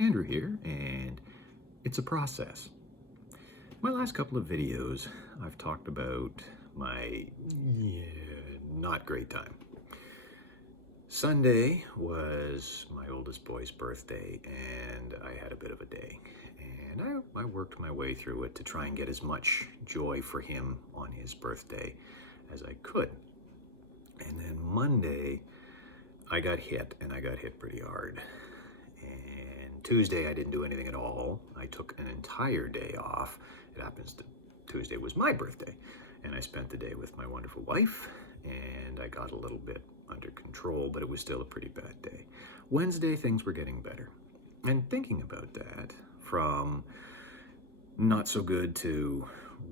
Andrew here, and it's a process. My last couple of videos, I've talked about my not great time. Sunday was my oldest boy's birthday, and I had a bit of a day. And I worked my way through it to try and get as much joy for him on his birthday as I could. And then Monday, I got hit, and I got hit pretty hard. And Tuesday, I didn't do anything at all. I took an entire day off. It happens to Tuesday was my birthday, and I spent the day with my wonderful wife, and I got a little bit under control, but it was still a pretty bad day. Wednesday, things were getting better. And thinking about that, from not so good to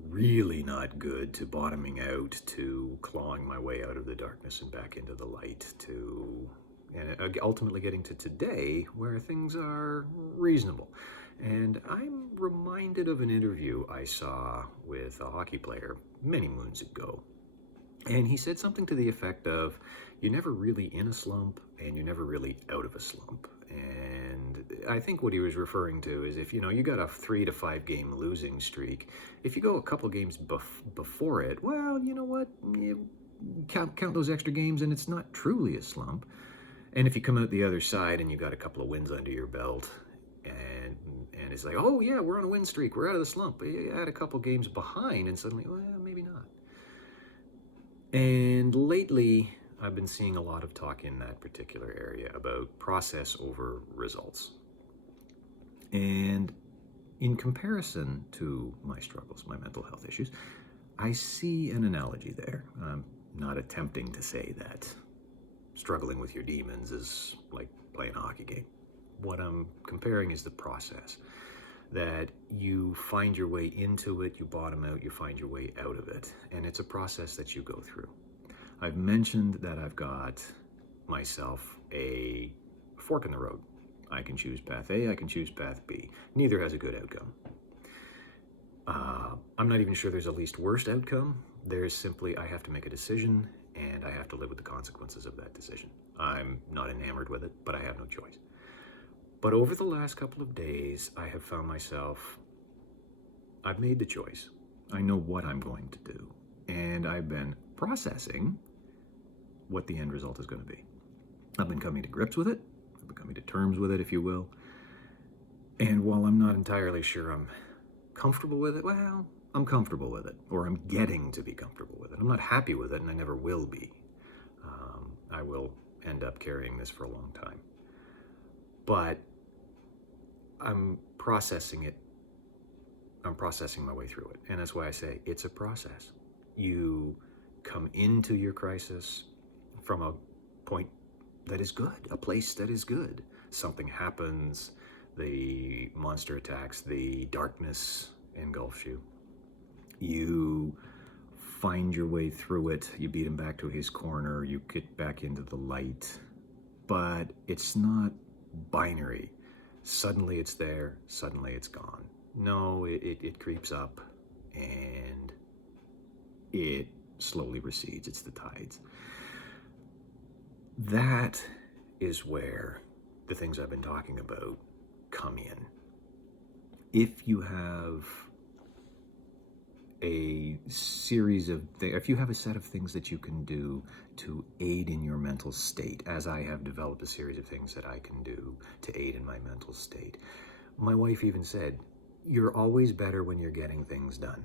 really not good to bottoming out to clawing my way out of the darkness and back into the light to and ultimately getting to today where things are reasonable. And I'm reminded of an interview I saw with a hockey player many moons ago. And he said something to the effect of, you're never really in a slump and you're never really out of a slump. And I think what he was referring to is if, you got a 3 to 5 game losing streak, if you go a couple games before it, well, you know what? You count those extra games and it's not truly a slump. And if you come out the other side and you got a couple of wins under your belt, and it's like, oh yeah, we're on a win streak, we're out of the slump. You had a couple games behind and suddenly, well, maybe not. And lately, I've been seeing a lot of talk in that particular area about process over results. And in comparison to my struggles, my mental health issues, I see an analogy there. I'm not attempting to say that struggling with your demons is like playing a hockey game. What I'm comparing is the process. That you find your way into it, you bottom out, you find your way out of it. And it's a process that you go through. I've mentioned that I've got myself a fork in the road. I can choose path A, I can choose path B. Neither has a good outcome. I'm not even sure there's a least worst outcome. There's simply, I have to make a decision and I have to live with the consequences of that decision. I'm not enamored with it, but I have no choice. But over the last couple of days, I have found myself, I've made the choice. I know what I'm going to do. And I've been processing what the end result is going to be. I've been coming to grips with it. I've been coming to terms with it, if you will. And while I'm not entirely sure I'm comfortable with it, well, I'm comfortable with it. Or I'm getting to be comfortable with it. I'm not happy with it, and I never will be. I will end up carrying this for a long time. But I'm processing it. I'm processing my way through it. And that's why I say it's a process. You come into your crisis from a point that is good, a place that is good. Something happens, the monster attacks, the darkness engulfs you. You find your way through it. You beat him back to his corner. You get back into the light. But it's not binary. Suddenly it's there, suddenly it's gone. No, it creeps up and it slowly recedes. It's the tides. That is where the things I've been talking about come in. If you have a series of if you have a set of things that you can do to aid in your mental state, as I have developed a series of things that I can do to aid in my mental state. My wife even said, you're always better when you're getting things done.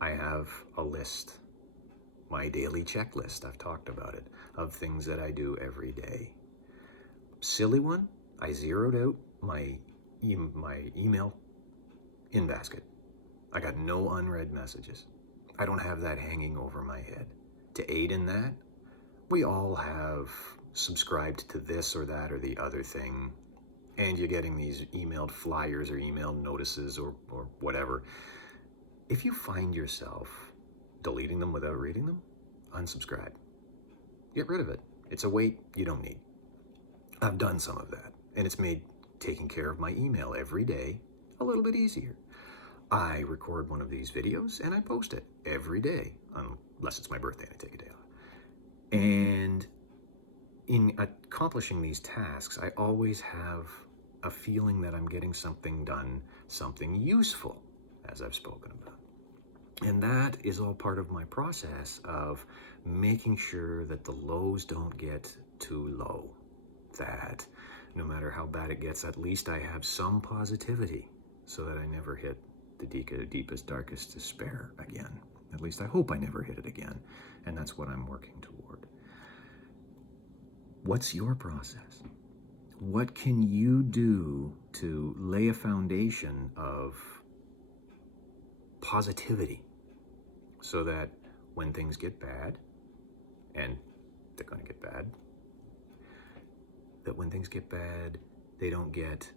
I have a list, my daily checklist, I've talked about it, of things that I do every day. Silly one, I zeroed out my email in basket. I got no unread messages. I don't have that hanging over my head. To aid in that, we all have subscribed to this or that or the other thing, and you're getting these emailed flyers or emailed notices or whatever. If you find yourself deleting them without reading them, unsubscribe. Get rid of it. It's a weight you don't need. I've done some of that, and it's made taking care of my email every day a little bit easier. I record one of these videos and I post it every day, unless it's my birthday and I take a day off. And in accomplishing these tasks, I always have a feeling that I'm getting something done, something useful, as I've spoken about. And that is all part of my process of making sure that the lows don't get too low. That no matter how bad it gets, at least I have some positivity so that I never hit the deepest, darkest despair again. At least I hope I never hit it again. And that's what I'm working toward. What's your process? What can you do to lay a foundation of positivity so that when things get bad, and they're going to get bad, that when things get bad, they don't get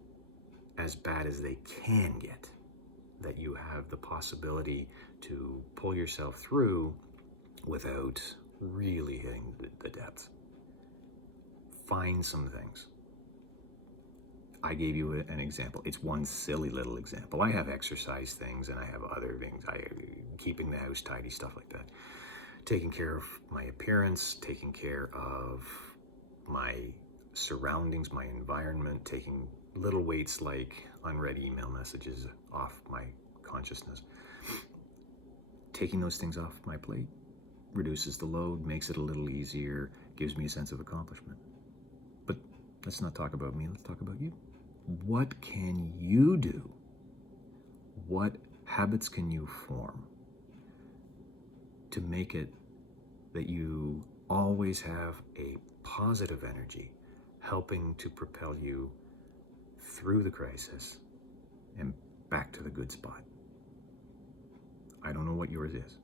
as bad as they can get, that you have the possibility to pull yourself through without really hitting the depths. Find some things. I gave you an example. It's one silly little example. I have exercise things and I have other things. Keeping the house tidy, stuff like that. Taking care of my appearance, taking care of my surroundings, my environment, taking little weights like unread email messages off my consciousness. Taking those things off my plate reduces the load, makes it a little easier, gives me a sense of accomplishment. But let's not talk about me, let's talk about you. What can you do? What habits can you form to make it that you always have a positive energy helping to propel you through the crisis and back to the good spot? I don't know what yours is.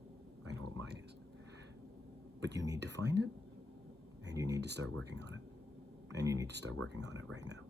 I know what mine is. But you need to find it, and you need to start working on it. And you need to start working on it right now.